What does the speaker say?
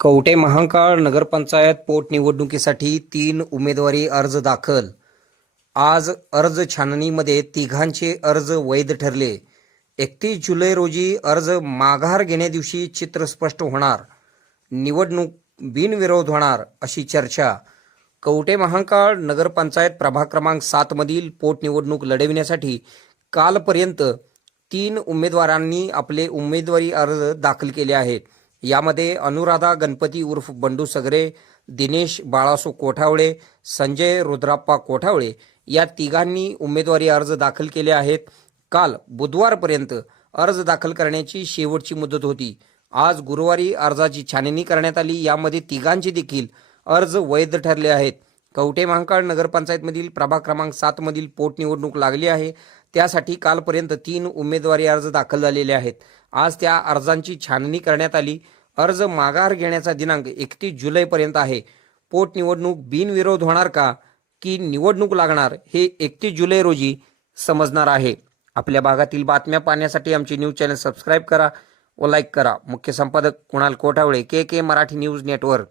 कवटे महाकाळ नगरपंचायत पोटनिवडणुकीसाठी तीन उमेदवारी अर्ज दाखल. आज अर्ज छाननीमध्ये तिघांचे अर्ज वैध ठरले. एकतीस जुलै रोजी अर्ज माघार घेण्यादिवशी चित्र स्पष्ट होणार. निवडणूक बिनविरोध होणार अशी चर्चा. कवटे महाकाळ नगरपंचायत प्रभाग क्रमांक सातमधील पोटनिवडणूक लढविण्यासाठी कालपर्यंत तीन उमेदवारांनी आपले उमेदवारी अर्ज दाखल केले आहेत. यामध्ये अनुराधा गणपती उर्फ बंडू सगरे दिनेश बाळासो कोठावळे संजय रुद्राप्पा कोठावळे या तिघांनी उमेदवारी अर्ज दाखल केले आहेत. काल बुधवारपर्यंत अर्ज दाखल करण्याची शेवटची मुदत होती. आज गुरुवारी अर्जाची छाननी करण्यात आली. यामध्ये तिघांचे देखील अर्ज वैध ठरले आहेत. कवठे महांकाळ नगरपंचायतमधील प्रभाग क्रमांक सातमधील पोटनिवडणूक लागली आहे. त्यासाठी कालपर्यंत तीन उमेदवारी अर्ज दाखल झालेले आहेत. आज त्या अर्जांची छाननी करण्यात आली. अर्ज माघार घेण्याचा दिनांक एकतीस जुलैपर्यंत आहे. पोटनिवडणूक बिनविरोध होणार का? की निवडणूक लागणार? हे एकतीस जुलै रोजी समजणार आहे. आपल्या भागातील बातम्या पाहण्यासाठी आमचे न्यूज चॅनल सबस्क्राईब करा व लाईक करा. मुख्य संपादक Kunal Kothawale K K Marathi news network.